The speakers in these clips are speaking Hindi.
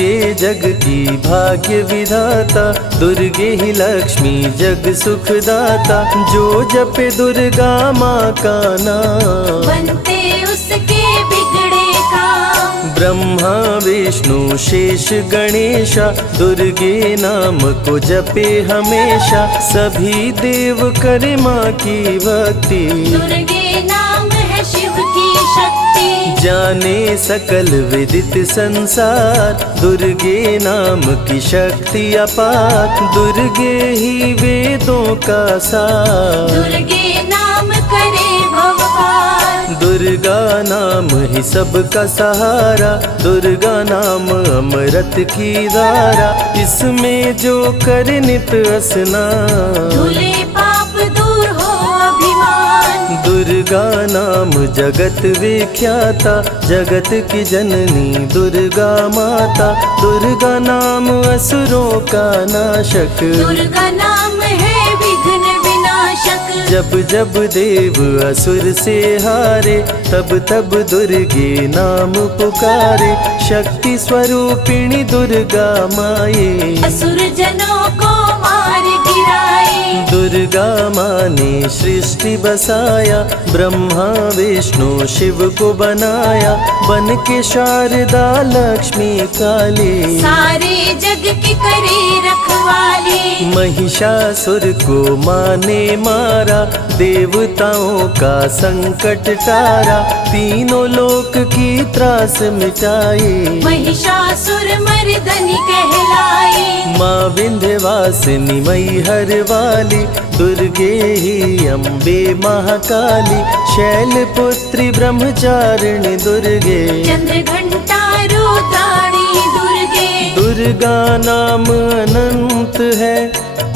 दुर्गे जग की भाग्य विधाता, दुर्गे ही लक्ष्मी जग सुखदाता। जो जपे दुर्गा माँ का नाम, बनते उसके बिगड़े काम। ब्रह्मा विष्णु शेष गणेशा, दुर्गे नाम को जपे हमेशा। सभी देव करे माँ की भक्ति, दुर्गे नाम है शिव की शक्ति। जाने सकल विदित संसार, दुर्गे नाम की शक्ति अपार। दुर्गे ही वेदों का सार, दुर्गे नाम करे भव पार। दुर्गा नाम ही सबका सहारा, दुर्गा नाम अमृत की धारा। इसमें जो करे नित स्नान, धुले पाप दूर हो अभिमान। दुर्गा नाम जगत विख्याता, जगत की जननी दुर्गा माता। दुर्गा नाम असुरों का नाशक, दुर्गा नाम है विघ्न विनाशक। जब जब देव असुर से हारे, तब तब दुर्गे नाम पुकारे। शक्ति स्वरूपिणी दुर्गा माए, असुर जनों को मार गिराए। दुर्गा माँ ने सृष्टि बसाया, ब्रह्मा विष्णु शिव को बनाया। बन के शारदा लक्ष्मी काली, सारे जग की करे रखवाली। महिषासुर को माँ ने मारा, देवताओं का संकट टारा। तीनों लोक की त्रास मिटाई, महिषासुर मर्दनी कहलाई। माँ विंध्यवासिनी मैहर वाली, दुर्गे ही अम्बे महाकाली। शैलपुत्री ब्रह्मचारिणी दुर्गे, चंद्र घंटा रुद्राणी दुर्गे। दुर्गा नाम अनंत है,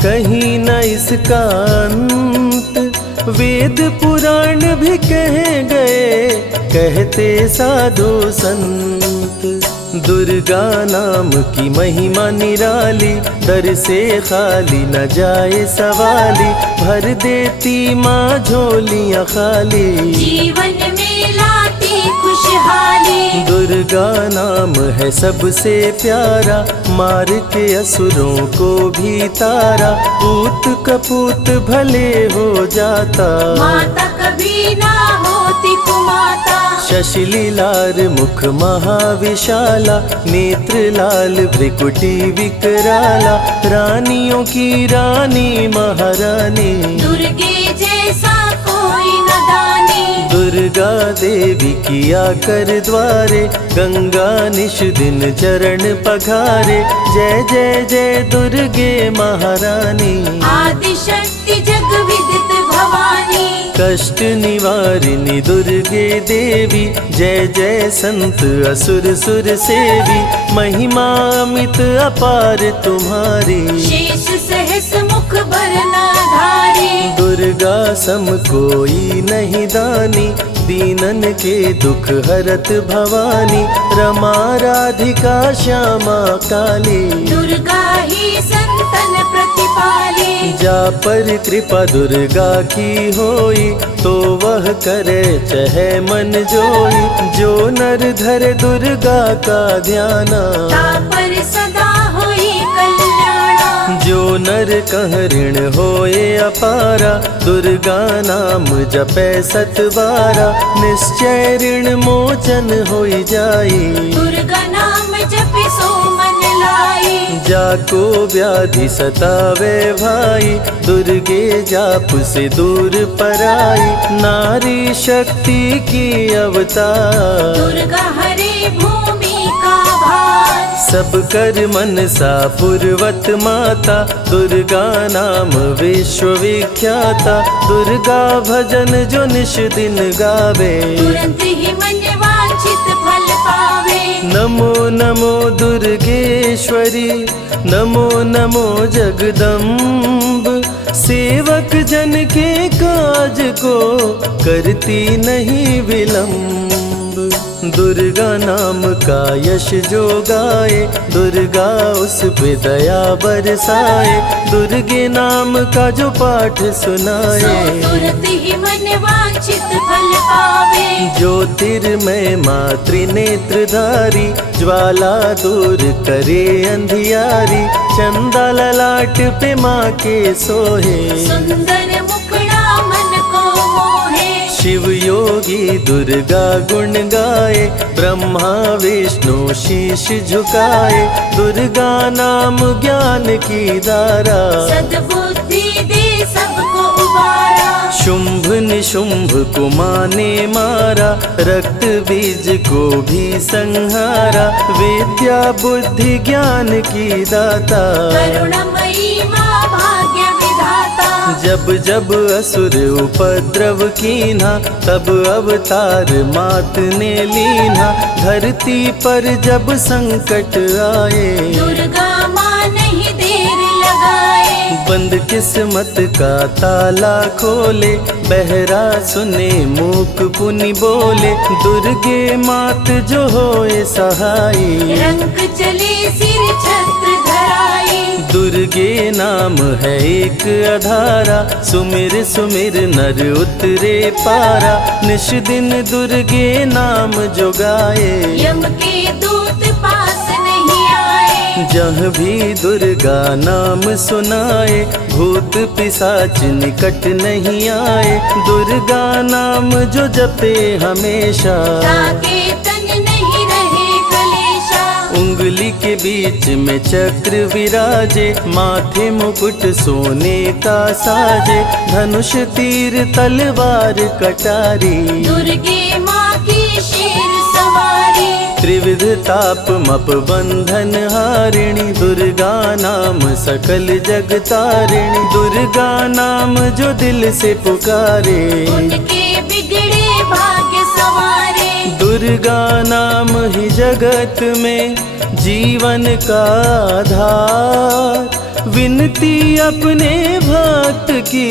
कहीं न इसका अंत। वेद पुराण भी कह गए, कहते साधु संत। दुर्गा नाम की महिमा निराली, दर से खाली न जाए सवाली। भर देती माँ झोलियाँ खाली, जीवन में लाती खुशहाली। दुर्गा नाम है सबसे प्यारा, मार के असुरों को भी तारा। पूत कपूत भले हो जाता, माता कभी ना होती कुमाता। शशिलीलार मुख महाविशाला, नेत्र लाल भ्रिकुटी विकराला। रानियों की रानी महारानी, दुर्गे जैसा कोई न दानी। दुर्गा देवी किया कर द्वारे, गंगा निश दिन चरण पखारे। जय जय जय दुर्गे महारानी, आदि शक्ति जग विदित भवानी। कष्ट निवारिणी दुर्गे देवी, जय जय संत असुर सुर सेवी। महिमा अमित अपार तुम्हारी, शेष सहस मुख भरना धारी। दुर्गा सम कोई नहीं दानी, दीनन के दुख हरत भवानी। रमा राधिका श्यामा काली, दुर्गा ही संतन प्रतिपाली। जा पर कृपा दुर्गा की होई, तो वह करे चहे मन जोई। जो नर धरे दुर्गा का ध्याना, तापर सदा होई कल्याणा। जो नर कह ऋण होए अपारा, दुर्गा नाम जपे सतबारा। निश्चय ऋण मोचन होई जाई, दुर्गा नाम जपे सो मन लाई। जाको व्याधि सतावे भाई, दुर्गे जाप से दूर पराई। नारी शक्ति की अवतार, दुर्गा हरे भूमि का भार। सब कर मन सा पूर्वत माता, दुर्गा नाम विश्व विख्याता। दुर्गा भजन जो निश दिन गावे, तुरंत ही मन वांछित फल पावे। नमो नमो दुर्गेश्वरी, नमो नमो जगदम्ब। सेवक जन के काज को करती नहीं विलम्ब। दुर्गा नाम का यश जो गाए, दुर्गा उस पे दया बरसाए। दुर्गे नाम का जो पाठ सुनाए, तुरंत ही मन वांछित फल पावे। ज्योतिर्मय मातृनेत्रधारी ज्वाला दूर करे अंधियारी, चंदा ललाट पे माँ के सोहे। सुंदर मुखड़ा मन को मोहे। शिव योगी दुर्गा गुण गाए, ब्रह्मा विष्णु शीश झुकाए। दुर्गा नाम ज्ञान की धारा, सद्बुद्धि दे सबको उबारा। शुंभ निशुंभ को माने मारा, रक्त बीज को भी संहारा। विद्या बुद्धि ज्ञान की दाता, करुणमयी माँ भाग्य विधाता। जब जब असुर उपद्रव कीन्हा, तब अवतार मात ने लीन्हा। धरती पर जब संकट आए, दुर्गा माँ नहीं देर लगाए। बंद किस्मत का ताला खोले, बहरा सुने मूक पुनि बोले। दुर्गे मात जो होए सहाई, रंग चले सिर छत्र धराई। दुर्गे नाम है एक अधारा, सुमिर सुमिर नर उतरे पारा। निश दिन दुर्गे नाम जो गाए, यम के दूत पास नहीं आए। जहाँ भी दुर्गा नाम सुनाए, भूत पिशाच निकट नहीं आए। दुर्गा नाम जो जपे हमेशा, ताके तन नहीं रहे कलेशा। उंगली के बीच में चक्र विराजे, माथे मुकुट सोने का साजे। धनुष तीर तलवार कटारी, दुर्गे माँ की शेर सवारी। त्रिविध ताप मप बंधन हारिणी, दुर्गा नाम सकल जग तारिणी। दुर्गा नाम जो दिल से पुकारे, उनके बिगड़े भाग्य सवारे। दुर्गा नाम ही जगत में जीवन का आधार। विनती अपने भक्त की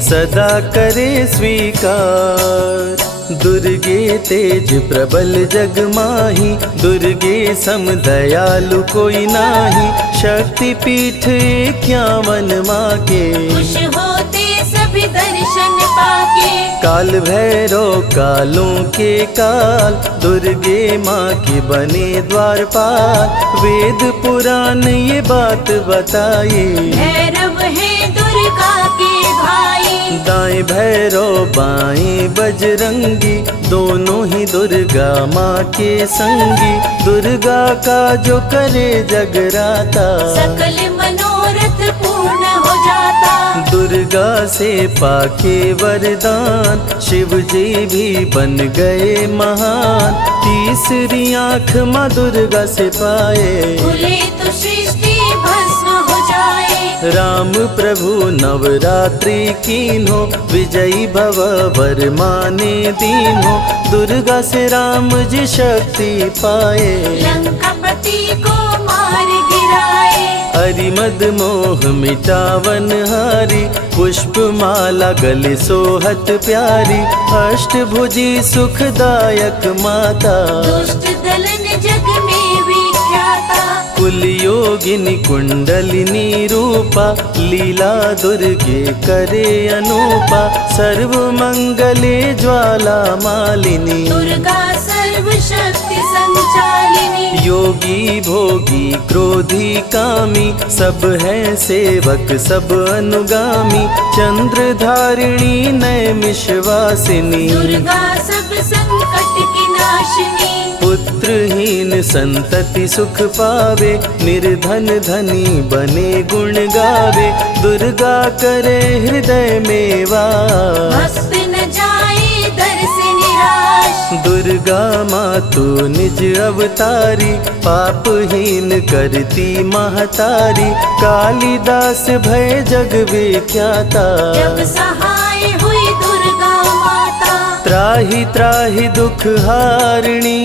सदा करे स्वीकार। दुर्गे तेज प्रबल जग माही, दुर्गे सम दयालु कोई नाही। शक्ति पीठ 51 माँ के, खुश होते सभी दर्शन पाके। काल भैरव कालों के काल, दुर्गे माँ के बने द्वारपाल। वेद पुराण ये बात बताई, भैरव है दुर्गा के भाई। दाएं भैरव बाएं बजरंगी, दोनों ही दुर्गा माँ के संगी। दुर्गा का जो करे जगराता, सकल मनोरथ पूर्ण हो जाता। दुर्गा से पाके वरदान, शिव जी भी बन गए महान। तीसरी आँख माँ दुर्गा से पाए, खुले तो सृष्टि भस्म हो जाए। राम प्रभु नवरात्रि कीन्हो, विजयी भव वर माने दीन्हो। दुर्गा से राम जी शक्ति पाए, लंकापति को मार गिराए। हरिमद मोह मिटावन हारी, पुष्प माला गले सोहत प्यारी। अष्टभुजी सुखदायक माता, दुष्ट दलन जग में विख्याता। कुल योगिनी कुंडलिनी रूपा, लीला दुर्गे करे अनूपा। सर्व मंगले ज्वाला मालिनी, दुर्गा सर्वशक्ति संचालिनी। योगी भोगी क्रोधी कामी, सब है सेवक सब अनुगामी। चंद्र धारिणी नैमिषवासिनी, दुर्गा सब संकट की नाशिनी। पुत्रहीन संतति सुख पावे, निर्धन धनी बने गुण गावे। दुर्गा करे हृदय में वास, भक्त न जाए दर से निराश। दुर्गा मातु निज अवतारी, पापहीन करती महतारी। कालिदास भय जग विख्याता, जब सहाय हुई दुर्गा माता। त्राहि त्राहि दुख हारिणी,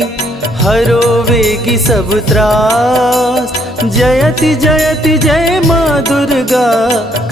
हरो वेगी सब त्रास। जयति जयति जय माँ दुर्गा,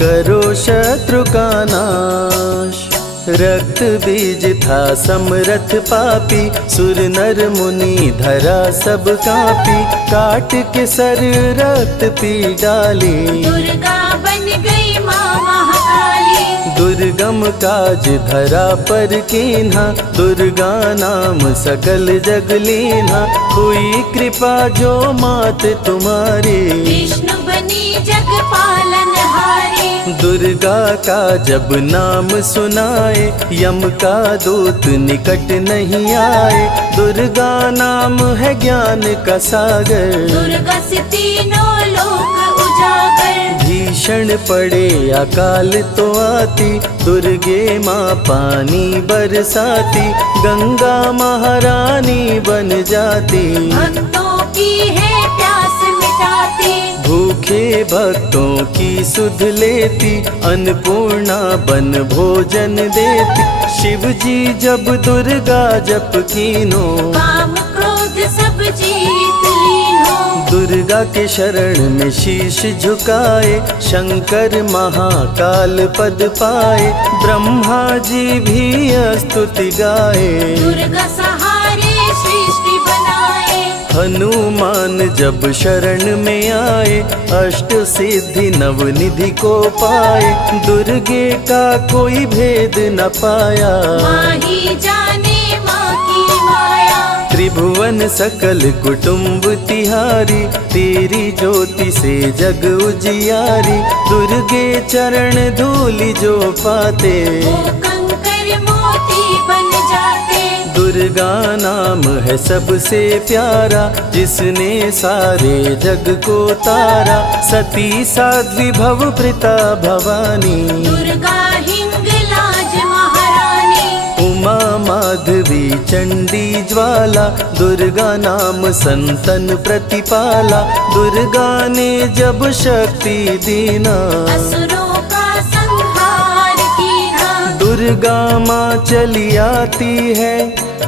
करो शत्रु का नाश। रक्त बीज था समरथ पापी, सुर नर मुनि धरा सब कापी। काट के सर रक्त पी डाली, दुर्गा बन गई माँ महाकाली। दुर्गम काज धरा पर कीन्हा, दुर्गा नाम सकल जग लीन्हा। हुई कृपा जो मात तुम्हारी, विष्णु बनी जग पालनहारी। दुर्गा का जब नाम सुनाए, यम का दूत निकट नहीं आए। दुर्गा नाम है ज्ञान का सागर, दुर्गा से तीनों लोक उजागर। भीषण पड़े अकाल तो आती, दुर्गे माँ पानी बरसाती। गंगा महारानी बन जाती, भक्तों की है प्यास मिटाती। भूखे भक्तों की सुध लेती, अन्नपूर्णा बन भोजन देती। शिव जी जब दुर्गा जप कीनो, काम क्रोध सब जीत लीनो। दुर्गा के शरण में शीश झुकाए, शंकर महाकाल पद पाए। ब्रह्मा जी भी स्तुति गाए, दुर्गा सहारे सृष्टि बनाए। हनुमान जब शरण में आए, अष्ट सिद्धि नवनिधि को पाए। दुर्गे का कोई भेद न पाया, माही जाने माँ की माया। त्रिभुवन सकल कुटुंब तिहारी, तेरी ज्योति से जग उजियारी। दुर्गे चरण धूलि जो पाते, वो कंकर मोती बन जाते। दुर्गा नाम है सबसे प्यारा, जिसने सारे जग को तारा। सती साध्वी भव प्रीता भवानी, दुर्गा हिंगलाज महारानी। उमा माधवी चंडी ज्वाला, दुर्गा नाम संतन प्रतिपाला। दुर्गा ने जब शक्ति दीना, असुरों का संहार कीना। दुर्गा माँ चली आती है,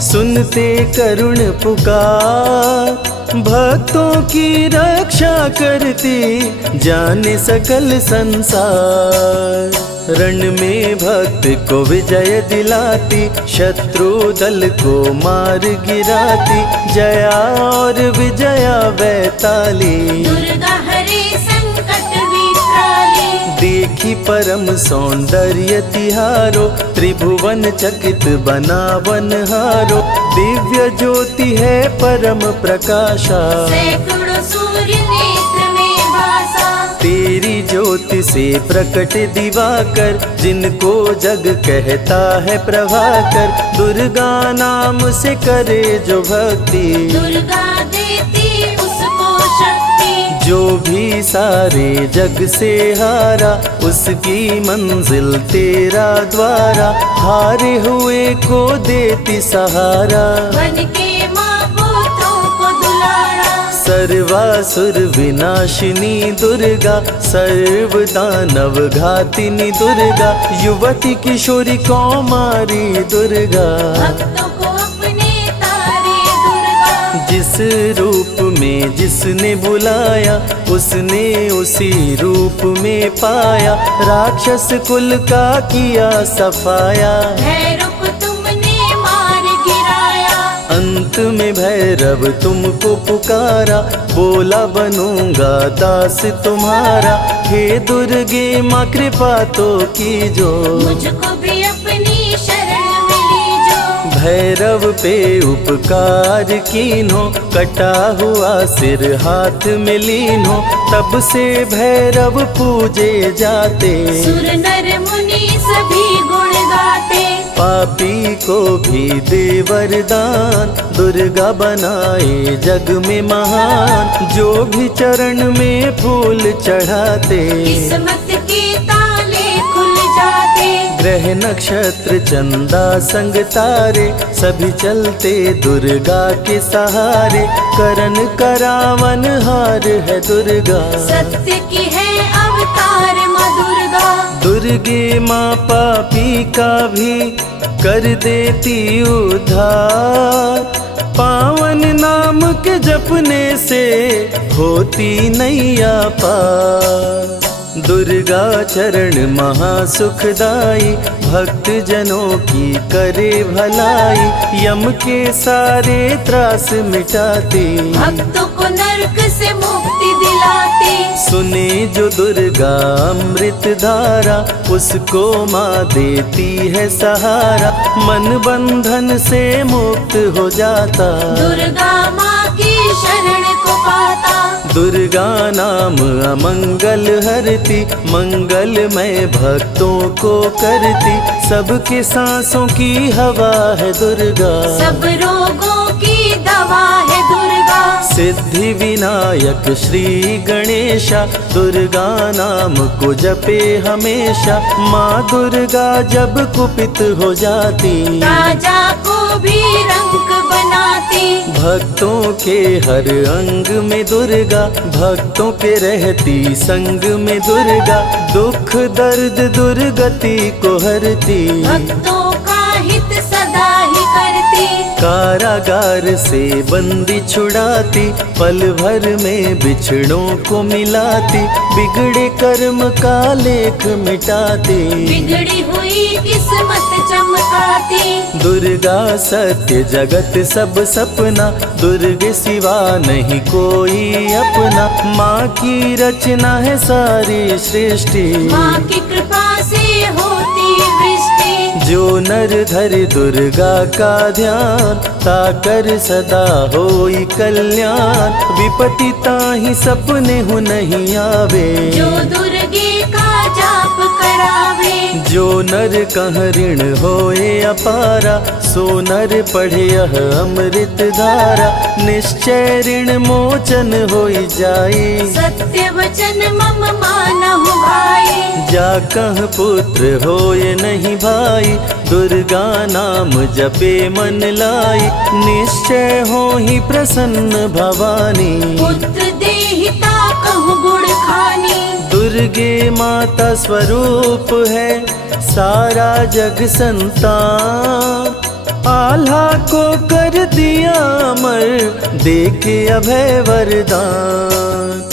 सुनते करुण पुकार। भक्तों की रक्षा करती, जाने सकल संसार। रण में भक्त को विजय दिलाती, शत्रु दल को मार गिराती। जया और विजया वैताली, दुर्गा हरे संकट विकराली। देखी परम सौंदर्य तिहारो, त्रिभुवन चकित बनावन हारो। दिव्य ज्योति है परम प्रकाशा, सैकड़ों सूर्य नेत्र में भासा। तेरी ज्योति से प्रकट दिवाकर, जिनको जग कहता है प्रभाकर। दुर्गा नाम से करे जो भक्ति, दुर्गा देती उसको शक्ति। जो भी सारे जग से हारा, उसकी मंजिल तेरा द्वारा। हारे हुए को देती सहारा, बन के माँ पुत्रों को दुलारा। सर्वासुर विनाशिनी दुर्गा, सर्व दानव घातिनी दुर्गा। युवती किशोरी कौमारी दुर्गा, भक्तों को अपने तारे दुर्गा। जिस रूप में जिसने बुलाया, उसने उसी रूप में पाया। राक्षस कुल का किया सफाया, भैरव को तुमने मार गिराया। अंत में भैरव तुमको पुकारा। बोला बनूंगा दास तुम्हारा, हे दुर्गे माँ कृपा तो कीजो। मुझको भी अपनी शरण में लीजो। भैरव पे उपकार कीन्हो, कटा हुआ सिर हाथ में लीन्हो। तब से भैरव पूजे जाते, सुर नर मुनि सभी गुण गाते। पापी को भी दे वरदान, दुर्गा बनाए जग में महान। जो भी चरण में फूल चढ़ाते, किस्मत के ताले खुल जाते। ग्रह नक्षत्र चंदा संग तारे, सभी चलते दुर्गा के सहारे। करन करावन हार है दुर्गा, सत्य की है अवतार माँ दुर्गा। दुर्गे माँ पापी का भी कर देती उद्धार। पावन नाम के जपने से होती नैया पार। दुर्गा चरण महासुखदाई, भक्त जनों की करे भलाई। यम के सारे त्रास मिटाती, भक्तों को नरक से मुक्ति दिलाती। सुने जो दुर्गा अमृत धारा, उसको माँ देती है सहारा, मन बंधन से मुक्त हो जाता। दुर्गा माँ की शरण को पाता। दुर्गा नाम अमंगल हरती, मंगलमय भक्तों को करती, सबके सांसों की हवा है दुर्गा, सब रोगों की दवा है दुर्गा। सिद्धि विनायक श्री गणेशा, दुर्गा नाम को जपे हमेशा, माँ दुर्गा जब कुपित हो जाती, राजा को भी रंग बनाती। भक्तों के हर अंग में दुर्गा, भक्तों के रहती संग में दुर्गा, दुख दर्द दुर्गति को हरती, भक्तों का हित सदा ही करती। कारागार से बंदी छुड़ाती, पल भर में बिछड़ों को मिलाती, बिगड़े कर्म का लेख मिटाती, बिगड़ी हुई किस्मत चमकाती। दुर्गा सत्य जगत सब सपना, दुर्गे सिवा नहीं कोई अपना, माँ की रचना है सारी सृष्टि, माँ की कृपा से होती वृष्टि। जो नर धरे दुर्गा का ध्यान, ताकर सदा होई कल्याण, विपत्ति ताहि सपने हो नहीं आवे, जो दुर्गे का जाप करावे। जो नर कह ऋण होए अपारा, सो नर पढ़े यह अमृत धारा, निश्चय ऋण मोचन होई जाए, सत्य वचन मम मानहु भाई। जा कह पुत्र होए नहीं भाई, दुर्गा नाम जपे मन लाई, निश्चय हो ही प्रसन्न भवानी, पुत्र देहिता कहु गुण खानी। दुर्गे माता स्वरूप है सारा जग संतान, आल्हा को कर दिया अमर, देके अभय वरदान,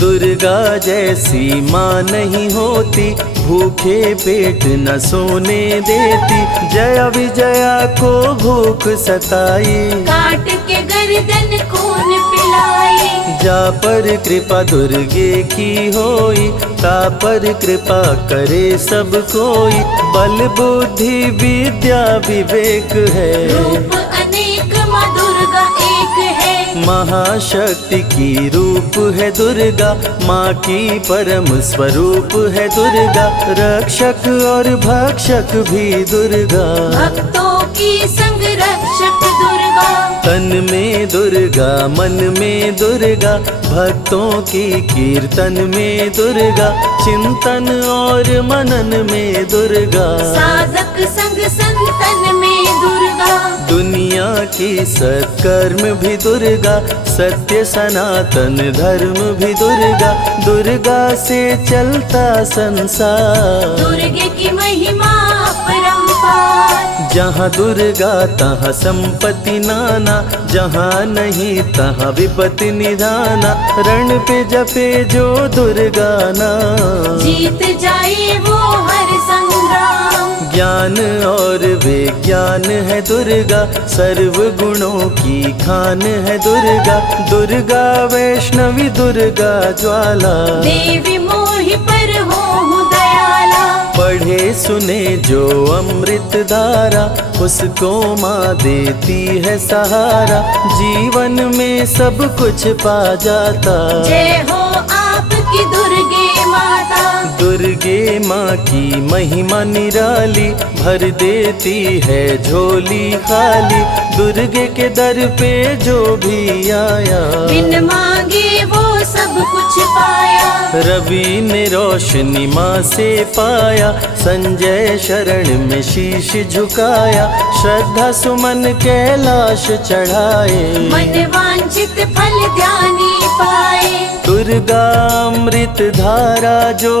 दुर्गा जैसी माँ नहीं होती, भूखे पेट न सोने देती, जया विजया को भूख सताई, काट के गर्दन खून पिलाई। जा पर कृपा दुर्गे की होई, ता पर कृपा करे सब कोई, बल बुद्धि विद्या विवेक है, रूप अनेक माँ दुर्गा एक है। महाशक्ति की रूप है दुर्गा, माँ की परम स्वरूप है दुर्गा, रक्षक और भक्षक भी दुर्गा, भक्तों की संग रक्षक दुर्गा। तन में दुर्गा मन में दुर्गा, भक्तों की कीर्तन में दुर्गा, चिंतन और मनन में दुर्गा, साधक संग संतन में दुर्गा। दुनिया की सत्कर्म भी दुर्गा, सत्य सनातन धर्म भी दुर्गा, दुर्गा से चलता संसार, दुर्गे की महिमा अपरंपार। जहाँ दुर्गा तहाँ संपत्ति नाना, जहाँ नहीं तहाँ विपत्ति निधाना, रण पे जपे जो दुर्गा नाम, जीत जाए वो हर संग्राम। ज्ञान और विज्ञान है दुर्गा, सर्व गुणों की खान है दुर्गा, दुर्गा वैष्णवी दुर्गा ज्वाला, देवी मोहि पर हो दयाला। पढ़े सुने जो अमृत धारा, उसको माँ देती है सहारा, जीवन में सब कुछ पा जाता। जय हो आपकी दुर्गे माता। दुर्गे माँ की महिमा निराली, भर देती है झोली खाली, दुर्गे के दर पे जो भी आया, बिन मांगे वो सब कुछ पाया। रवि ने रोशनी माँ से पाया, संजय शरण में शीश झुकाया, श्रद्धा सुमन कैलाश चढ़ाए, मन वांछित फल ध्यानी पाए। दुर्गा अमृत धारा जो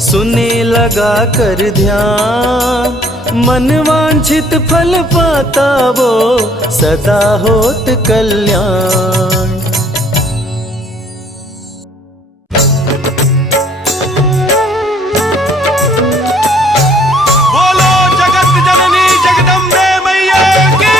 सुने लगा कर ध्यान, मन वांछित फल पाता वो सदा होत कल्याण। बोलो जगत जननी जगदम्बे मैया की।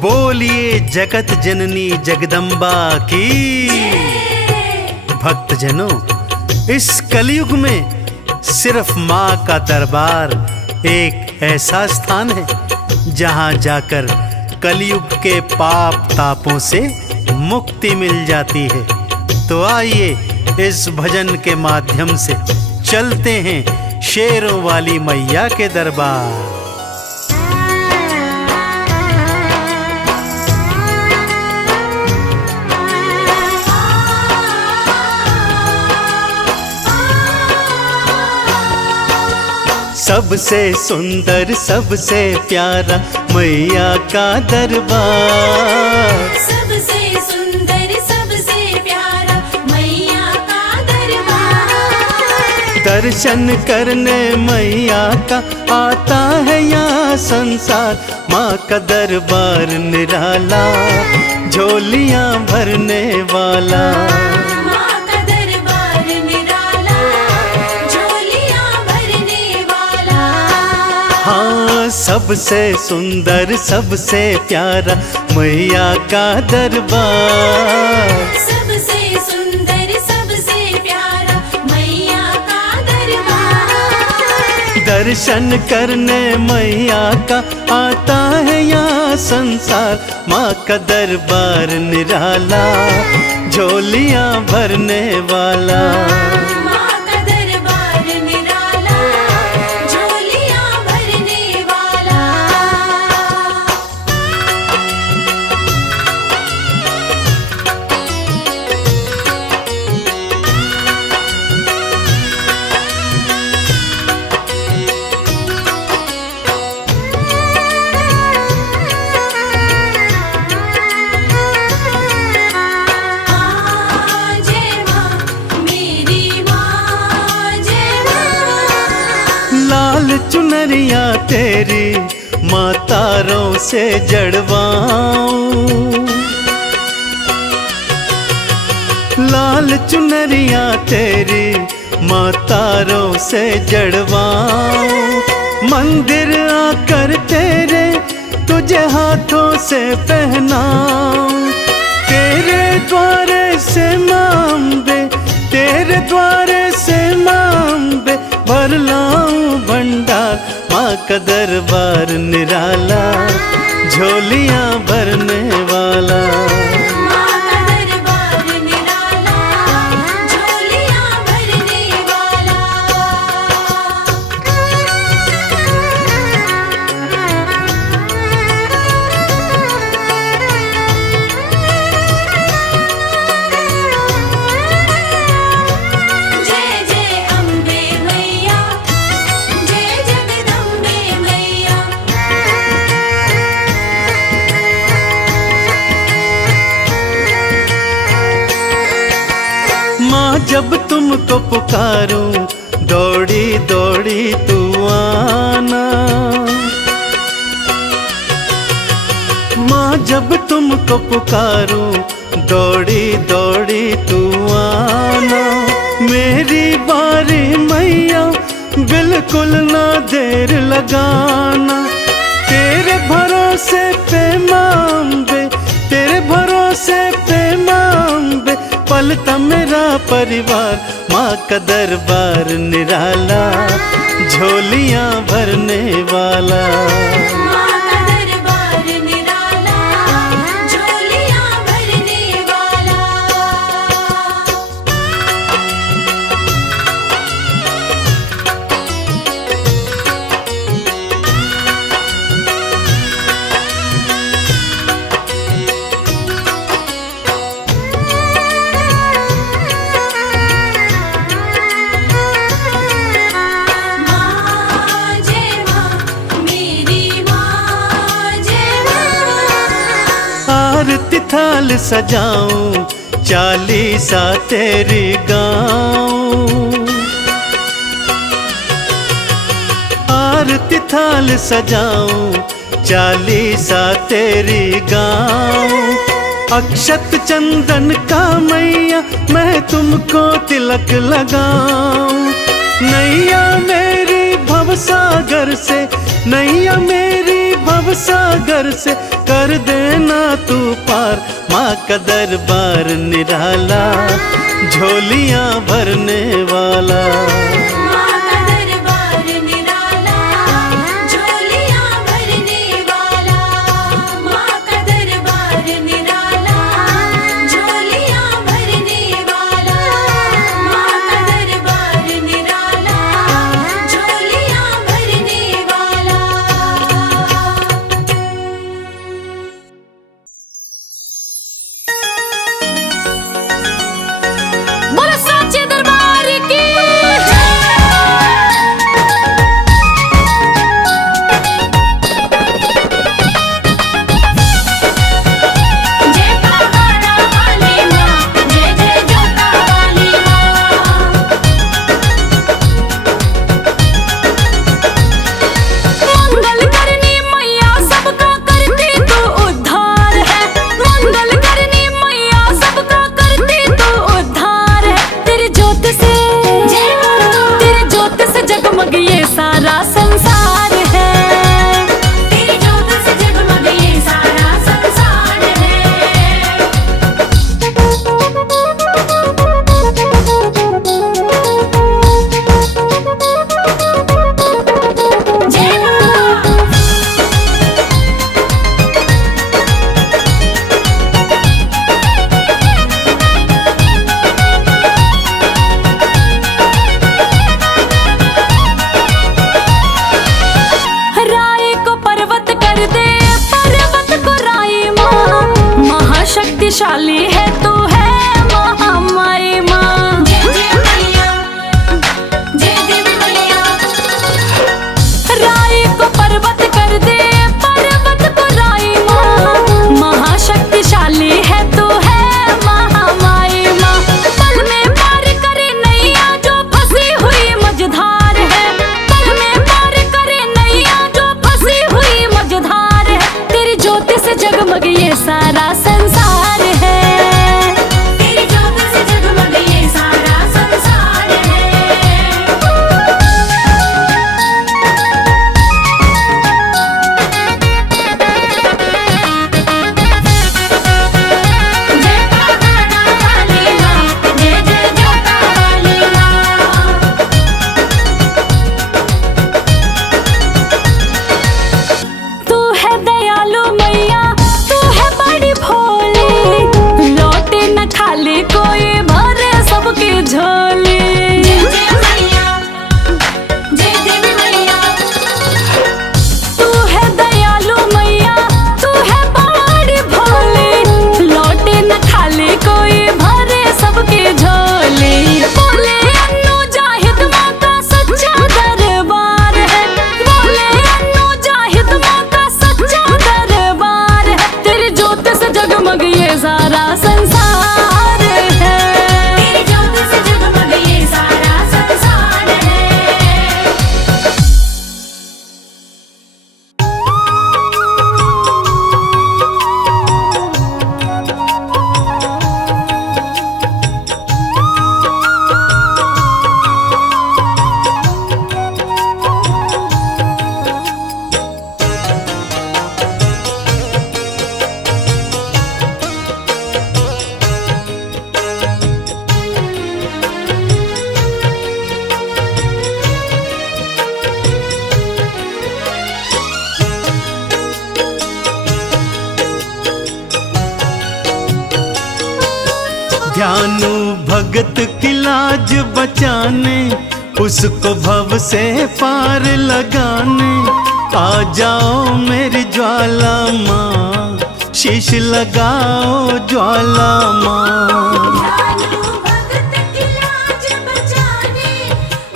बोलिए जगत जननी जगदम्बा की। भक्तजनों, इस कलयुग में सिर्फ माँ का दरबार एक ऐसा स्थान है जहाँ जाकर कलयुग के पाप तापों से मुक्ति मिल जाती है। तो आइए इस भजन के माध्यम से चलते हैं शेरों वाली मैया के दरबार। सबसे सुंदर सबसे प्यारा मैया का दरबार, सबसे सुंदर सबसे प्यारा मैया का दरबार। दर्शन करने मैया का आता है यहाँ संसार। माँ का दरबार निराला, झोलियाँ भरने वाला। सबसे सुंदर सबसे प्यारा मैया का दरबार। सबसे सुंदर सबसे प्यारा मैया का दरबार। दर्शन करने मैया का आता है यहाँ संसार। माँ का दरबार निराला झोलियाँ भरने वाला। माँ का दरबार निराला झोलियाँ भरने वाला। जय माँ मेरी माँ जय माँ। लाल चुनरिया तेरी माँ तारों से जड़वाऊं। लाल चुनरिया तेरी माँ तारों से जड़वाऊं। मंदिर आकर तेरे तुझे हाथों से पहनाऊं। तेरे द्वारे से माँ अम्बे, तेरे द्वारे से माँ अम्बे भर लाऊं भंडार। माँ का दरबार निराला झोलियाँ भरने वाला। माँ का दरबार निराला झोलियाँ भरने वाला। जय जय अम्बे मैया जय जगदम्बे मैया। माँ जब तुमको पुकारूं दौड़ी दौड़ी तू आना। माँ जब तुमको पुकारूं दौड़ी दौड़ी तू आना। मेरी बारी मैया बिल्कुल ना देर लगाना। तेरे भरोसे पे माँ अम्बे, तेरे भरोसे पे माँ अम्बे पलता मेरा परिवार। माँ का दरबार निराला झोलियाँ भरने वाला। माँ का दरबार निराला झोलियाँ भरने वाला। माँ जय माँ मेरी माँ जय माँ। आरती थाल सजाऊं चालीसा तेरी गाऊं। आरती थाल सजाऊं चालीसा तेरी गाऊं। अक्षत चंदन का मैया मैं तुमको तिलक लगाऊं। नैया मेरी भवसागर से, नैया मेरी भवसागर से कर देना तू पार। माँ का दरबार निराला झोलियाँ भरने वाला। माँ का दरबार निराला झोलियाँ भरने वाला। माँ का दरबार निराला झोलियाँ भरने वाला। माँ का दरबार निराला झोलियाँ भरने वाला। बोलो साचे दरबार की जय। ध्यानु भगत की लाज बचाने, उसको भव से पार लगाने। आ जाओ मेरी ज्वाला माँ, शीश लगाओ ज्वाला माँ। ध्यानु भगत की लाज बचाने,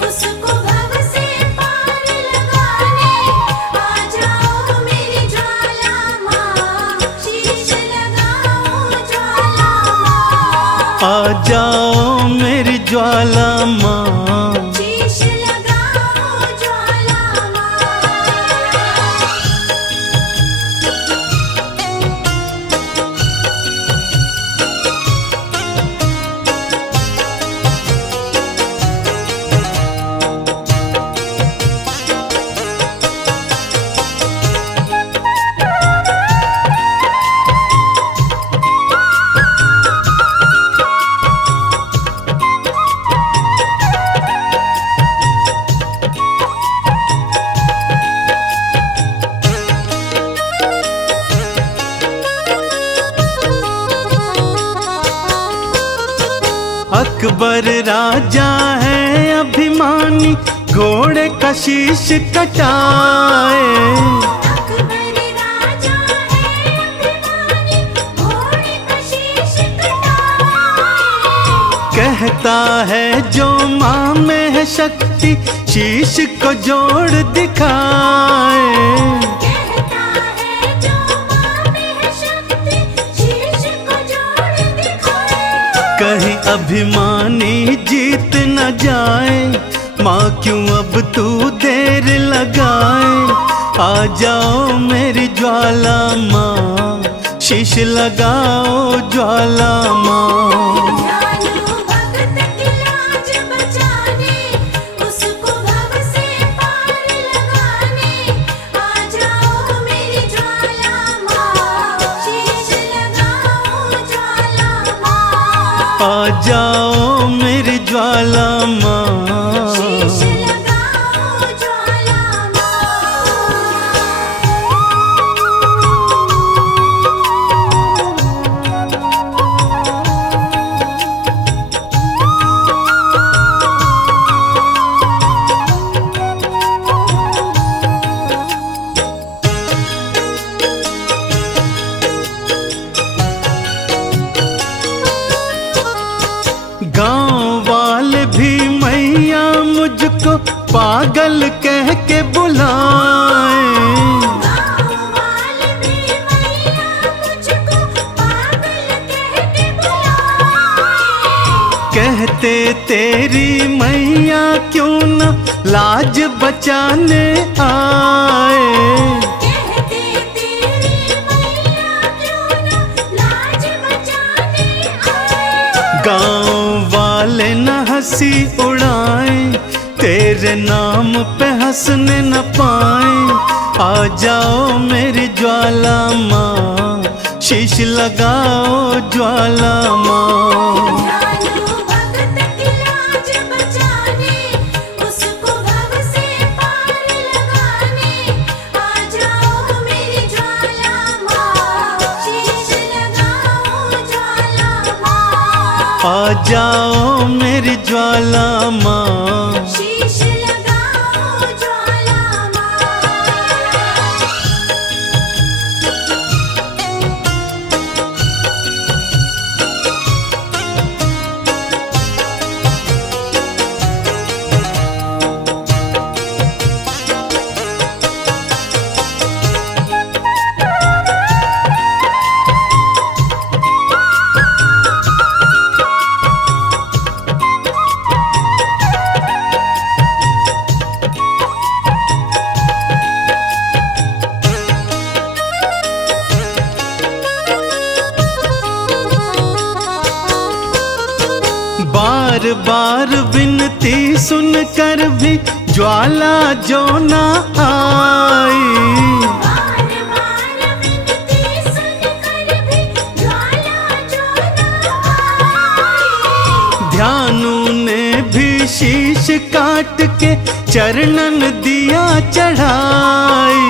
उसको भव से पार लगाने। आ जाओ मेरी ज्वाला माँ, शीश लगाओ ज्वाला माँ। आ जाओ मेरी ज्वाला माँ, शीश लगाओ ज्वाला माँ। अकबर राजा है अभिमानी, घोड़े का शीश कटाए। अकबर राजा है अभिमानी, घोड़े का शीश कटाए। कहता है जो माँ में है शक्ति, शीश को जोड़ दिखाए। कहता है जो माँ में है शक्ति, शीश को जोड़ दिखाए। कहीं अभिमानी जीत न जाए, माँ क्यों अब तू देर लगाए। आ जाओ मेरी ज्वाला माँ, शीश लगाओ ज्वाला माँ। ध्यानु भगत की लाज बचाने, उसको भव से पार लगाने। आ जाओ मेरी ज्वाला माँ, शीश लगाओ ज्वाला माँ। आ जाओ मेरी ज्वाला माँ, शीश लगाओ ज्वाला माँ। गांव वाले भी मैया मुझको पागल कह के बुलाए। गाँव वाले भी मैया मुझको पागल कह के बुलाए। कहते तेरी मैया क्यों न लाज बचाने आए। कहते तेरी मैया क्यों न लाज बचाने आए। गांव वाले न हंसी उड़ाए, तेरे नाम पे हंसने न पाए। आ जाओ मेरी ज्वाला माँ, शीश लगाओ ज्वाला माँ। ध्यानु भगत की लाज बचाने, उसको भव से पार लगाने। आ जाओ मेरी ज्वाला माँ, शीश लगाओ ज्वाला माँ। आ जाओ मेरी ज्वाला माँ, शीश लगाओ ज्वाला माँ। बार बार विनती सुनकर भी ज्वाला जो न आई। बार बार विनती सुनकर भी ज्वाला जो न आई। ध्यानु ने भी शीश काट के चरणन दिया चढ़ाई।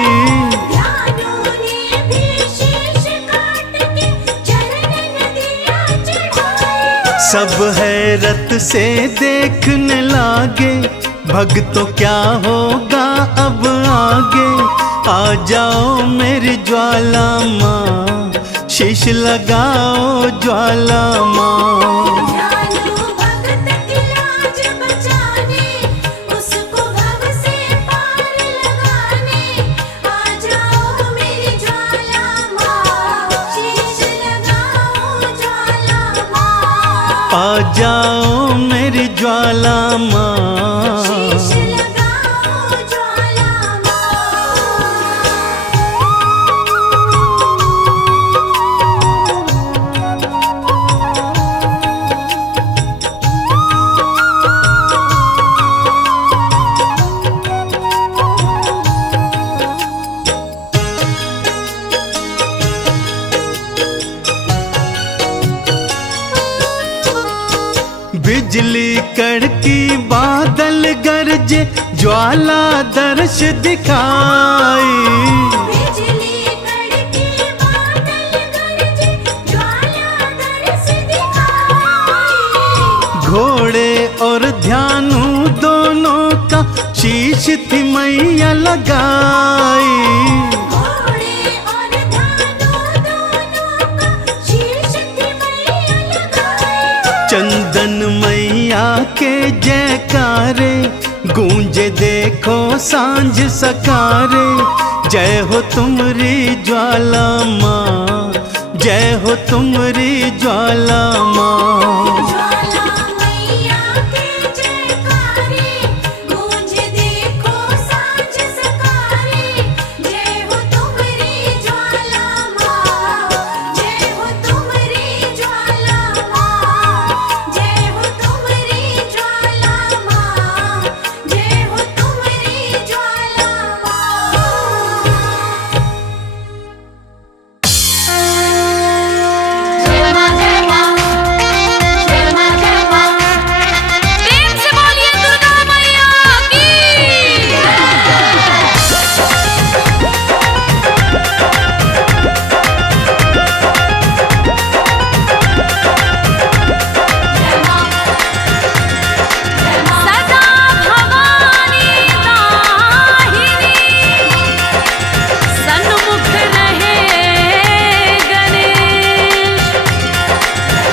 ध्यानु ने भी शीश काट के चरणन दिया चढ़ाई। सब हैरत से देखने लागे, भक्तों क्या होगा अब आगे। आ जाओ मेरी ज्वाला माँ, शीश लगाओ ज्वाला माँ। जानो भगत की लाज बचाने, उसको भव से पार लगाने। आ जाओ मेरी ज्वाला माँ, शीश लगाओ ज्वाला माँ। आ जाओ मेरी ज्वाला माँ। शीश लगाओ ज्वाला माँ। बिजली कड़की बादल गरजे, ज्वाला दर्श दिखाई। बिजली कड़की बादल गरजे, ज्वाला दर्श दिखाई। घोड़े और ध्यानु दोनों का शीश थी मैया लगाई। घोड़े और धानो दोनों का शीश थी मैया लगाई। चंदन मैया के जयकारे, गूंजे देखो सांझ सकारे। जय हो तुमरी ज्वाला माँ, जय हो तुमरी ज्वाला माँ। ज्वाला मैया के जयकारे, गूंजे देखो सांझ सकारे। जय हो तुमरी ज्वाला माँ, जय हो तुमरी ज्वाला माँ। जय हो तुमरी ज्वाला माँ, जय हो तुमरी ज्वाला प्रेम से बोलिए दुर्गा मैया की। सदा भवानी दाहिनी, सन्मुख रहे गणेश।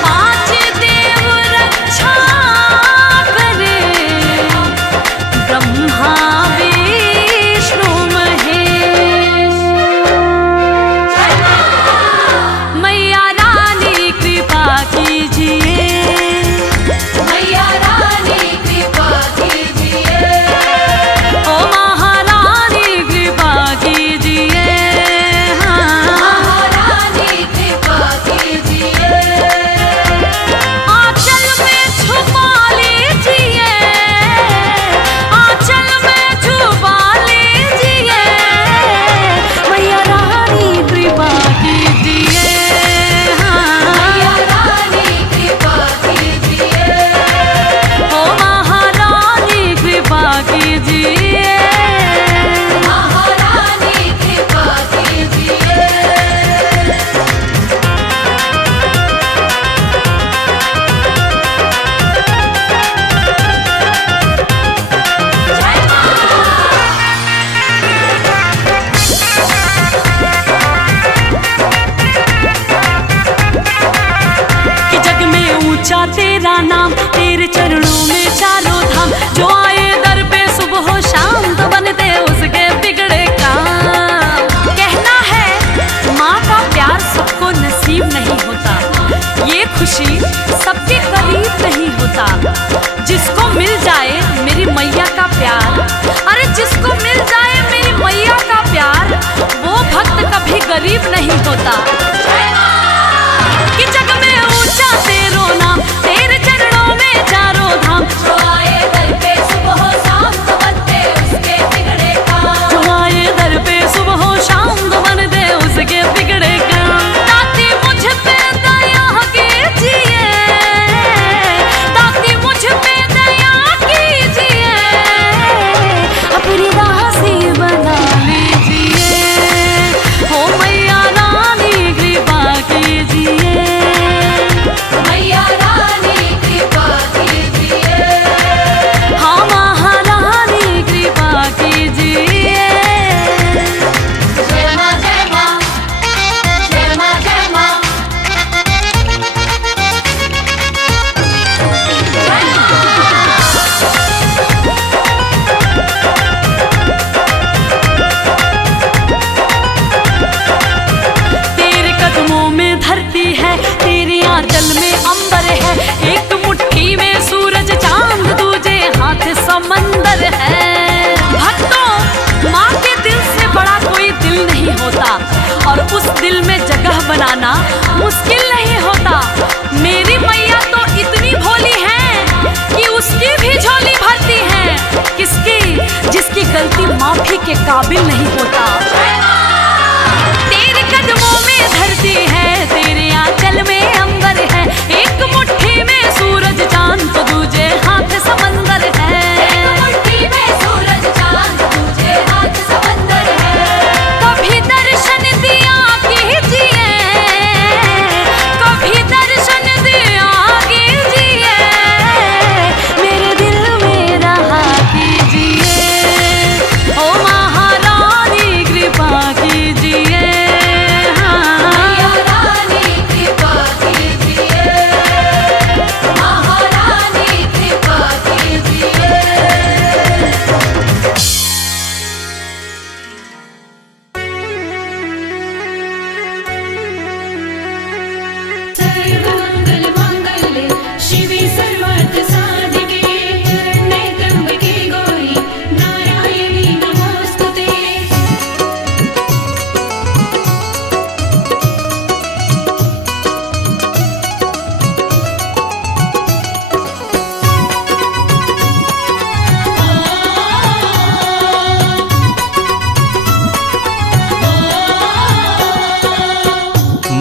पांच देव रक्षा करे, ब्रह्मा विष्णु महेश। मैया रानी कृपा कीजिए, मैया रानी कृपा कीजिए। ओ महारानी कृपा कीजिए, महारानी कृपा कीजिए। आंचल में छुपा लीजिए, आंचल में छुपा लीजिए। मैया रानी कृपा कीजिए, मैया रानी कृपा कीजिए। ओ महारानी कृपा कीजिए, महारानी कृपा कीजिए। कि जग में ऊंचा तेरा नाम, तेरे चरणों में चारों धाम। जो आए दर पे सुबह हो शाम, तो बनते उसके बिगड़े काम। कहना है माँ का प्यार सबको नसीब नहीं होता, ये खुशी सबके करीब नहीं होता। जिसको मिल जाए मेरी मैया का प्यार, अरे जिसको मिल जाए मेरी मैया का प्यार, वो भक्त कभी गरीब नहीं होता। कि जग में ऊंचा तेरो नाम, तेरे चरणों में चारों धाम। जो आए दर पे सुबह हो शाम, तो बनते उसके बिगड़े काम। जो आए दर पे सुबह हो शाम, तो बनते उसके बिगड़े काम। ताकि मुझ पे दया कीजिए, ताकि मुझ पे दया कीजिए। अपनी दासी बना लीजिए, हो मैया रानी।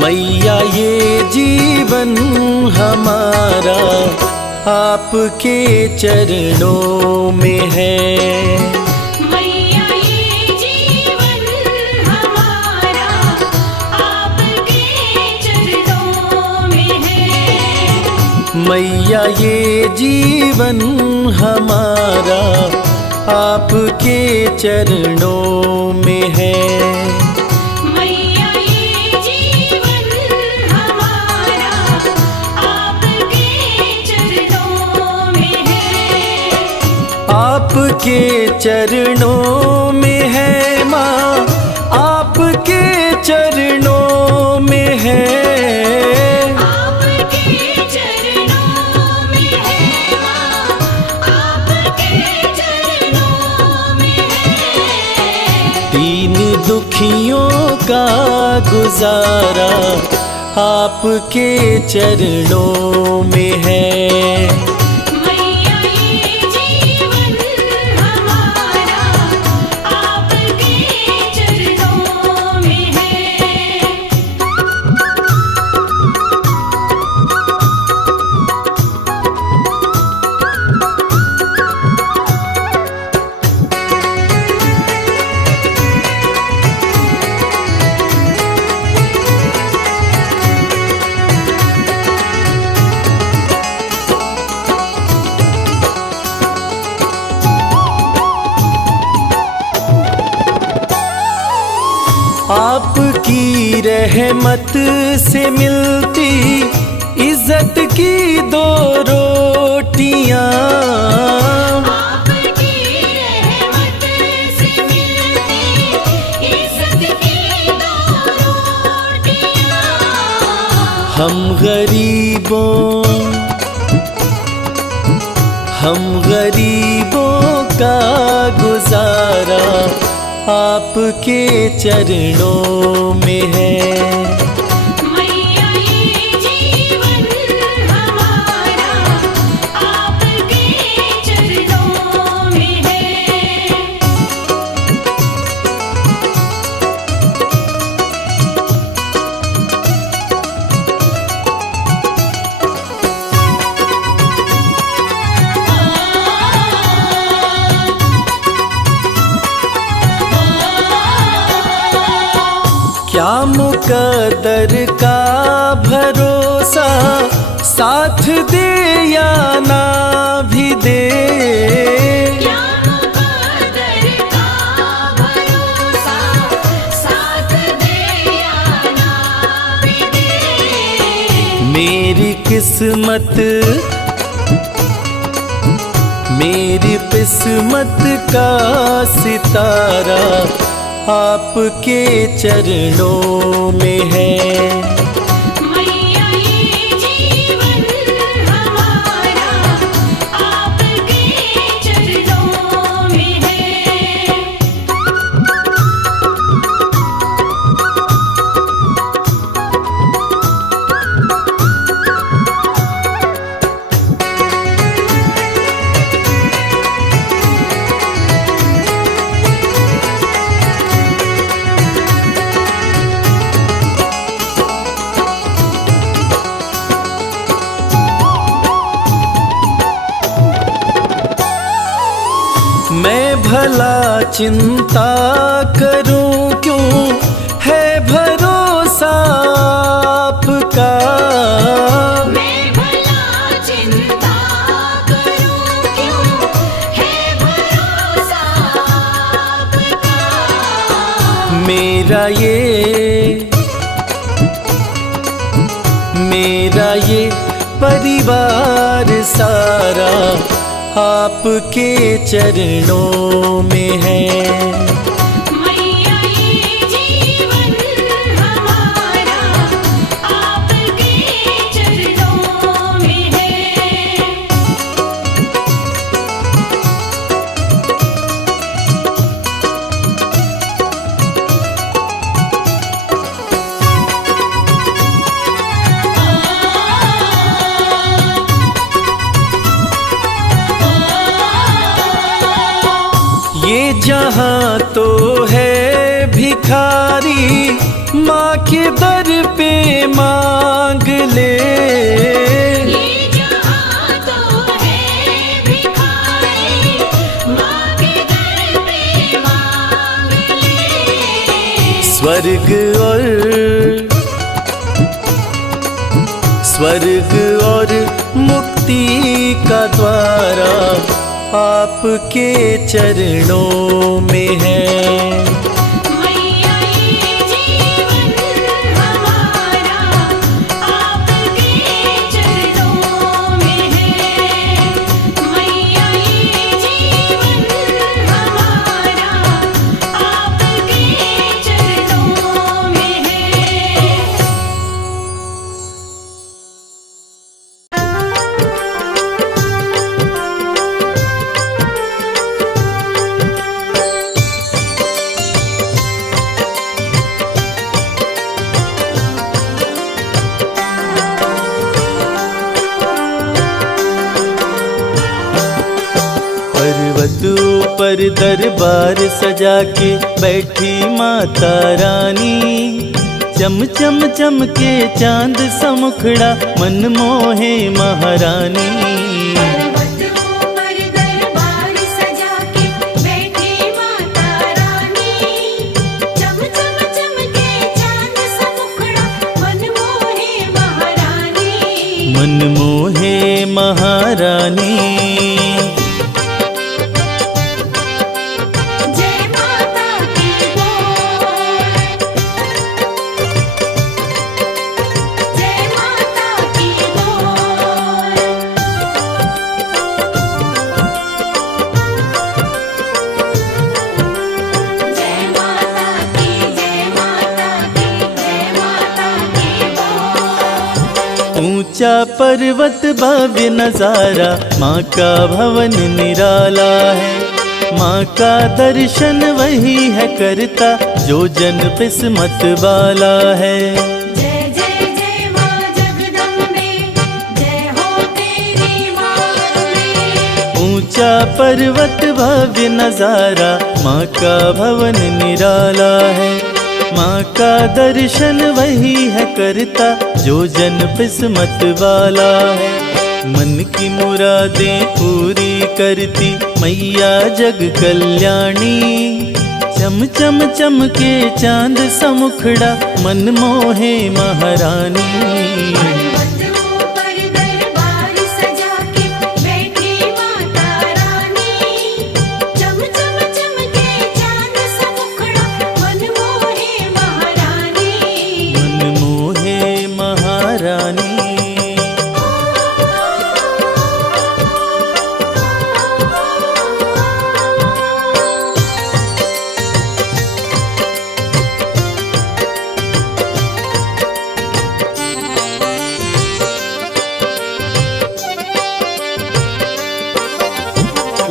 मैया ये जीवन हमारा आपके चरणों में है। मैया ये जीवन हमारा आपके चरणों में है। मैया ये जीवन हमारा आपके चरणों में है। मैया ये जीवन हमारा आपके चरणों में है। आपके चरणों में है माँ, आपके चरणों में है। आपके चरणों में है माँ, आपके चरणों में है। दीन दुखियों का गुजारा आपके चरणों में है। मैया ये जीवन हमारा आपके चरणों में है। आपकी रहमत से मिलती इज्जत की दो रोटियां। आपकी रहमत से मिलती इज्जत की दो रोटियां। हम गरीबों का गुजारा आपके चरणों में है। मैया ये जीवन हमारा आपके चरणों में है। क्या मुकद्दर का भरोसा साथ दे या ना भी दे। क्या मुकद्दर का भरोसा साथ दे या ना भी दे। मेरी किस्मत का सितारा आपके चरणों में है। मैया ये जीवन हमारा आपके चरणों में है। मैं भला चिंता करूं क्यों है भरोसा आपका। मैं भला चिंता करूं क्यों है भरोसा आपका। मेरा ये परिवार सारा आपके चरणों में है। मैया ये जीवन हमारा आपके चरणों में है। ये जहां के दर पे मांग ले। ये जहां तो है भिखारी, माँ के दर पे मांग ले। स्वर्ग और मुक्ति का द्वारा आपके चरणों में है। मैया ये जीवन हमारा आपके चरणों में है। मैया ये जीवन हमारा आपके चरणों में है। पर्वत ऊपर दरबार सजा के बैठी माता रानी। चम चम चमके चांद सा मुखड़ा मन मोहे महारानी। पर्वत ऊपर दरबार सजा के बैठी माता रानी। चम चम चमके चांद सा मुखड़ा मन मोहे महारानी। मन मोहे महारानी। जय माता की बोल, जय माता की बोल। जय माता की, जय माता की, जय माता की बोल। ऊंचा पर्वत भव्य नजारा, माँ का भवन निराला है। माँ का दर्शन वही है करता जो जन किस्मत वाला है। जय जय जय माँ जगदम्बे, जय हो तेरी माँ अम्बे। ऊंचा पर्वत भव्य नजारा, माँ का भवन निराला है। माँ का दर्शन वही है करता जो जन किस्मत वाला है। मन की मुरादें पूरी करती मैया जग कल्याणी। चम चम चमके चांद सा मुखड़ा मन मोहे महारानी। पर्वत ऊपर दरबार सजा के बैठी माता रानी। चम चम चमके चांद सा मुखड़ा मन मोहे महारानी। मन मोहे महारानी।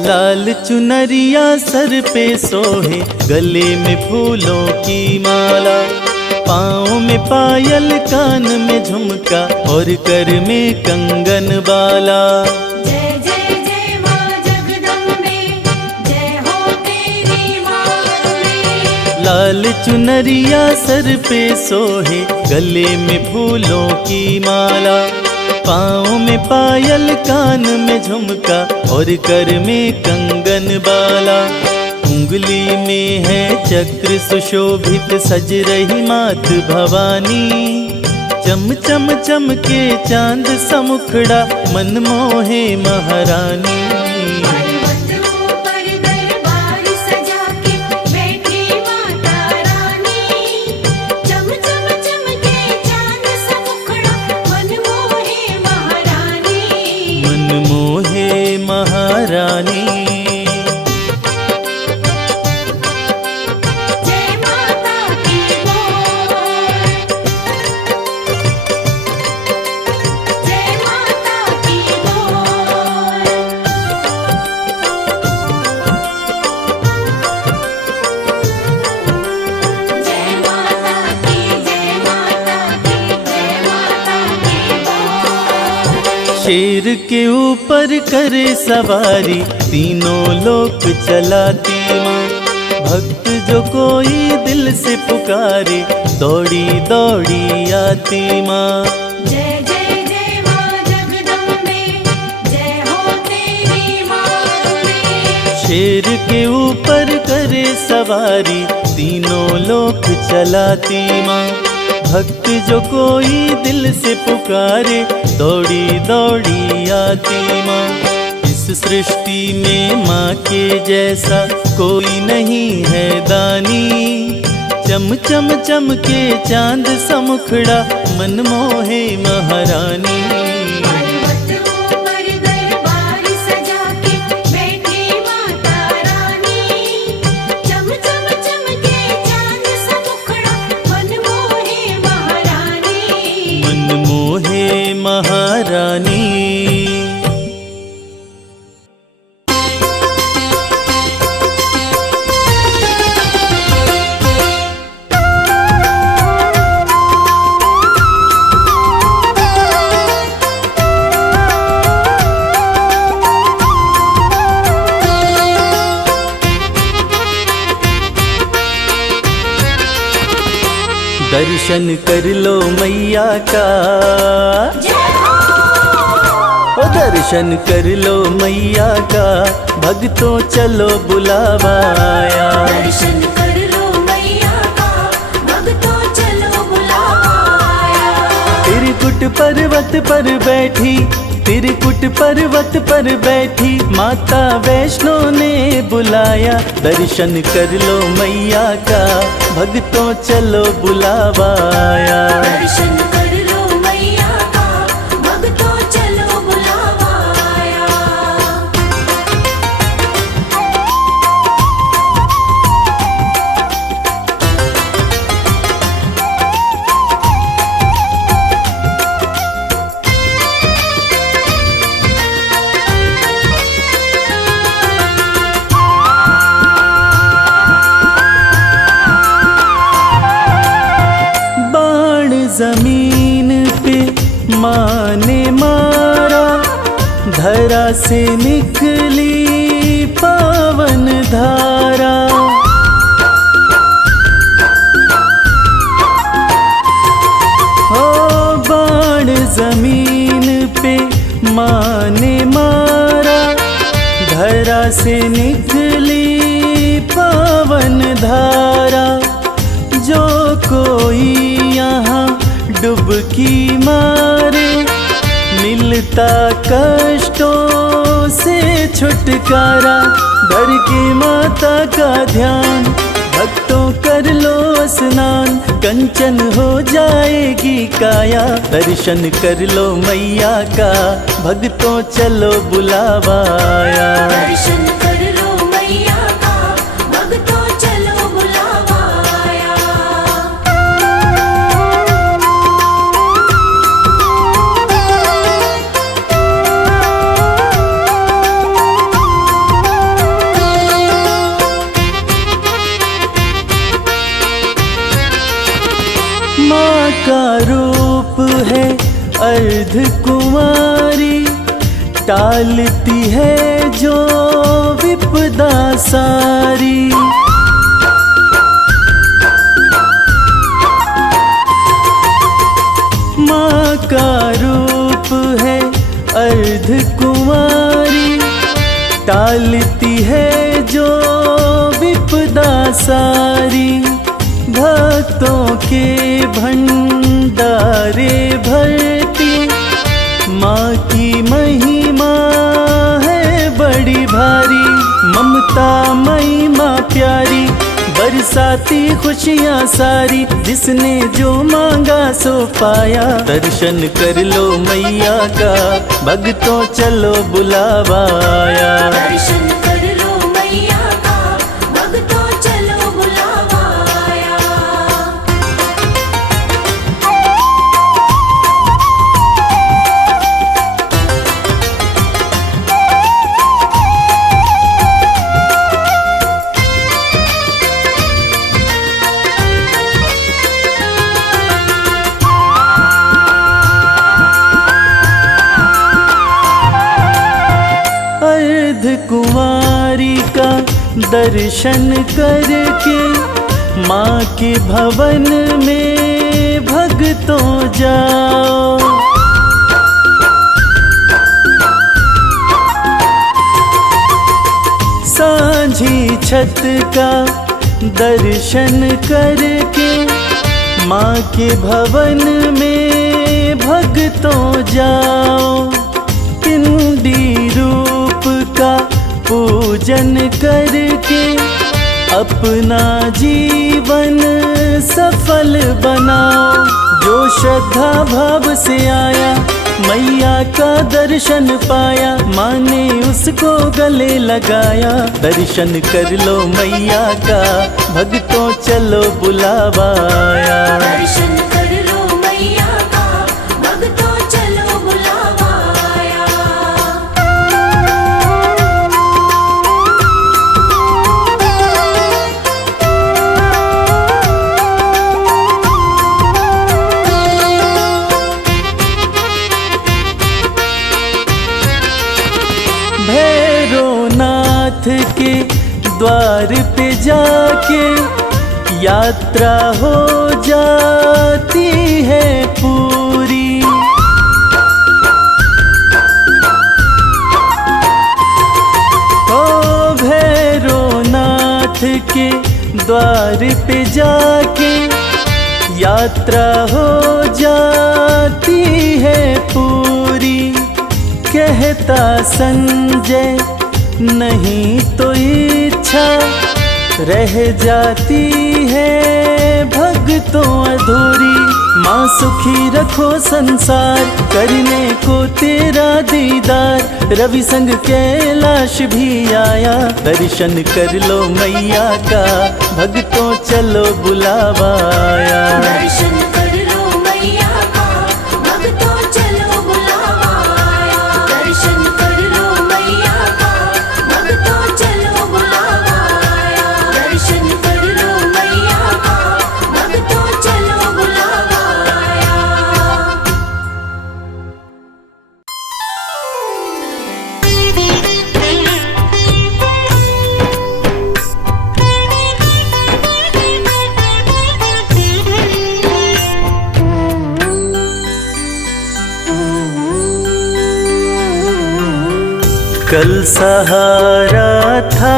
लाल चुनरिया सर पे सोहे, गले में फूलों की माला। पाँव में पायल, कान में झुमका और कर में कंगन बाला। जय जय जय माँ जगदम्बे, जय हो तेरी माँ अम्बे। लाल चुनरिया सर पे सोहे, गले में फूलों की माला। पाँव में पायल, कान में झुमका और कर में कंगन बाला। उंगली में है चक्र सुशोभित, सज रही मात भवानी। चम चम चमके चांद सा मुखड़ा मन मोहे महारानी। पर्वत ऊपर दरबार सजा के बैठी माता रानी। चम चम चमके चांद सा मुखड़ा मन मोहे महारानी। मन मोहे महारानी। जय माता की बोल, जय माता की बोल। जय माता की, जय माता की, जय माता की बोल। शेर के ऊपर करे सवारी, तीनों लोक चलाती माँ। भक्त जो कोई दिल से पुकारे दौड़ी दौड़ी आती माँ। जय जय जय माँ जगदम्बे, जय हो तेरी माँ। शेर के ऊपर करे सवारी तीनों लोक चलाती माँ। भक्त जो कोई दिल से पुकारे दौड़ी दौड़ी आती माँ। इस सृष्टि में माँ के जैसा कोई नहीं है दानी। चम चम चम के चांद सा मुखड़ा मन मोहे महारानी। पर्वतों पर दरबार सजा के बैठी माता रानी। चम चम चमके चांद सा मुखड़ा मन मोहे महारानी। मन मोहे महारानी। दर्शन कर लो मैया का, ओ दर्शन कर लो मैया का, भक्तों चलो बुलावा आया। दर्शन कर लो मैया का, भक्तों चलो बुलावा आया। त्रिकुट पर्वत पर बैठी, त्रिकुट पर्वत पर बैठी माता वैष्णो ने बुलाया। दर्शन कर लो मैया का, भक्तों चलो बुलावा आया। दर्शन कर लो मैया का, भक्तों चलो बुलावा आया। जमीन पे माँ ने मारा, धरा से निकली पावन धारा। ओ बाण जमीन पे माँ ने मारा, धरा से निकली पावन धारा। जो कोई यहाँ डुबकी मारे मिलता कष्टों से छुटकारा। डर के माता का ध्यान, भक्तों कर लो स्नान, कंचन हो जाएगी काया। दर्शन कर लो मैया का, भक्तों चलो बुलावा आया। दर्शन कर लो मैया का, भक्तों चलो बुलावा आया। माँ का रूप है अर्ध कुमारी, टालती है जो विपदा सारी। माँ का रूप है अर्ध कुमारी, टालती है जो विपदा सारी। भक्तों के भंडारे भरती माँ की महिमा है बड़ी भारी। ममता मई माँ प्यारी, बरसाती खुशियाँ सारी। जिसने जो मांगा सो पाया। दर्शन कर लो मैया का, भक्तों चलो बुलावा आया। दर्शन कर लो मैया का, भक्तों चलो बुलावा आया। अर्ध कुंवारी का दर्शन करके माँ के भवन में भक्तों जाओ। सांझी छत का दर्शन करके माँ के भवन में भक्तों जाओ। पिंडी रूप का पूजन करके अपना जीवन सफल बनाओ। जो श्रद्धा भाव से आया मैया का दर्शन पाया, माँ ने उसको गले लगाया। दर्शन कर लो मैया का, भक्तों चलो बुलावा आया। दर्शन कर लो मैया का, भक्तों चलो बुलावा आया। भैरवनाथ के द्वार पे जाके यात्रा हो जाती है पूरी। ओ भैरवनाथ के द्वार पे जाके यात्रा हो जाती है पूरी। कहता संजय नहीं तो इच्छा रह जाती है भक्तों अधूरी। माँ सुखी रखो संसार, करने को तेरा दीदार। रवि संग कैलाश भी आया, दर्शन कर लो मैया का, भक्तों चलो बुलावा आया। दर्शन कर लो मैया का, भक्तों चलो बुलावा आया। दर्शन कर लो मैया का, भक्तों चलो बुलावा आया। दर्शन कर लो मैया का, भक्तों चलो बुलावा आया। कल सहारा था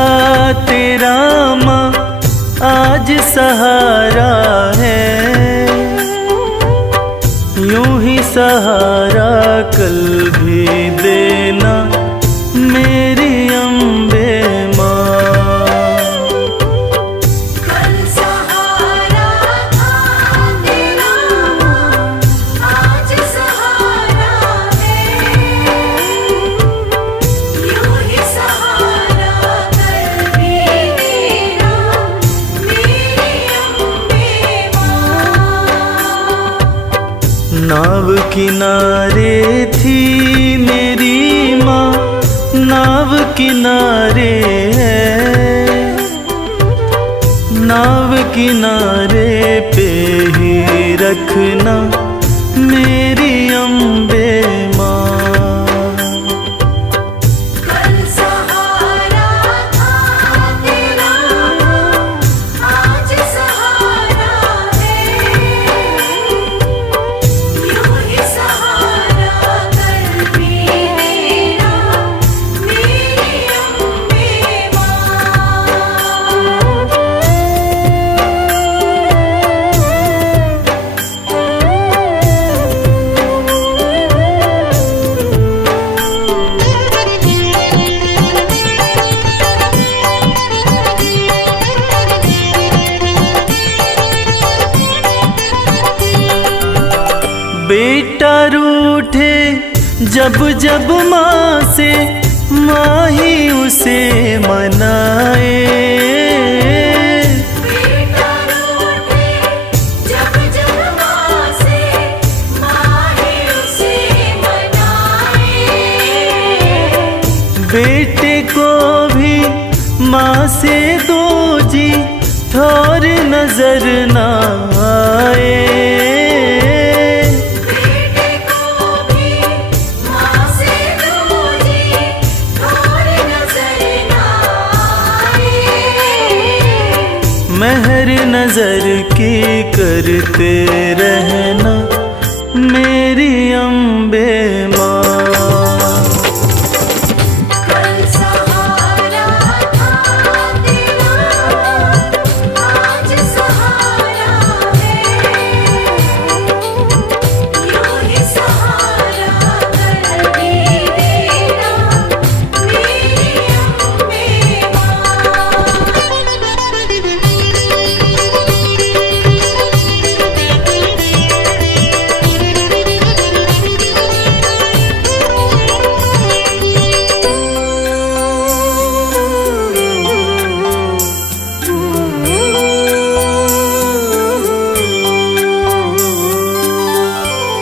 तेरा माँ, आज सहारा है। यूं ही सहारा कल भी देना मेरी अम्बे माँ। कल सहारा था तेरा, आज सहारा है। यूं ही सहारा कल भी तेरा, मेरी अम्बे माँ। नाव किनारे थी मेरी माँ, नाव किनारे है। नाव किनारे पे ही रखना मेरी अम्बे माँ। कल सहारा था तेरा, आज सहारा है। यूं ही सहारा कल भी तेरा, मेरी अम्बे माँ। बेटा रूठे जब जब माँ से, माँ ही उसे मनाए। बेटा रूठे जब जब माँ से, माँ ही उसे मनाए। बेटे को भी माँ से दो जी, थोर नजर ना आए। बेटे को भी माँ से दूजी, और नजर ना आए। की करते रहना मेरी अम्बे माँ। कल सहारा था तेरा, आज सहारा है, यूं ही सहारा कर भी देना मेरी अम्बे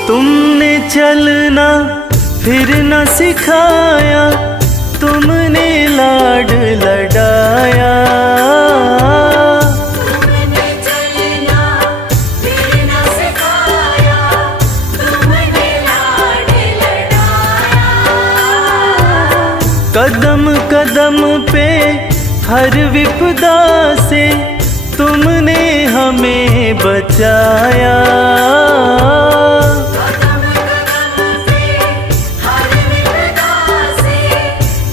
तुमने चलना फिर न सिखाया, तुमने लाड लडाया। तुमने चलना फिर न सिखाया, तुमने लाड लडाया। कदम कदम पे हर विपदा से तुमने हमें बचाया। कदम कदम पे हर विपदा से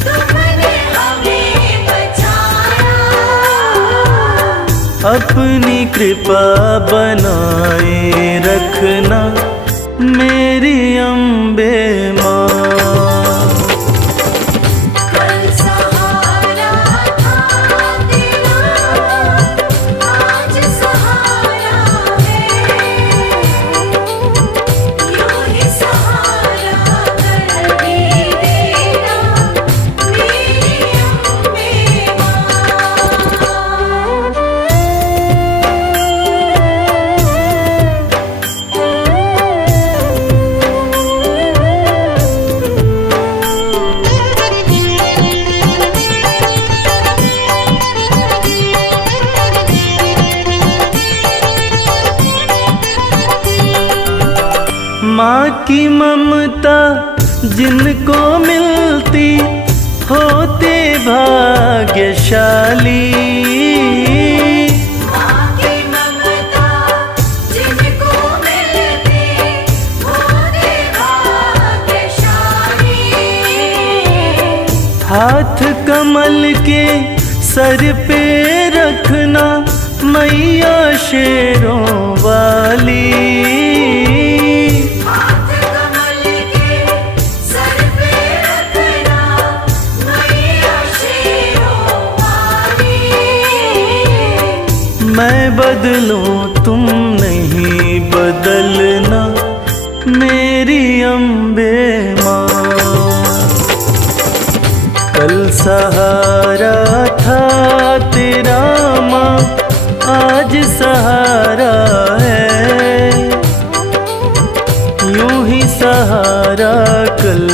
तुमने हमें बचाया। अपनी कृपा बनाए रखना मेरी अम्बे माँ। कल सहारा था तेरा, आज सहारा है, यूं ही सहारा कर भी देना मेरी अम्बे माँ। माँ की ममता जिनको मिलती होते भाग्यशाली। माँ की ममता जिनको मिलती होते भाग्यशाली। हाथ कमल के सर पे रखना मैया शेरों वाली। हाथ कमल के सर पे रखना मैया शेरों वाली। मैं बदलूं तुम नहीं बदलना मेरी अम्बे माँ। कल सहारा था तेरा माँ, आज सहारा है, यूं ही सहारा कल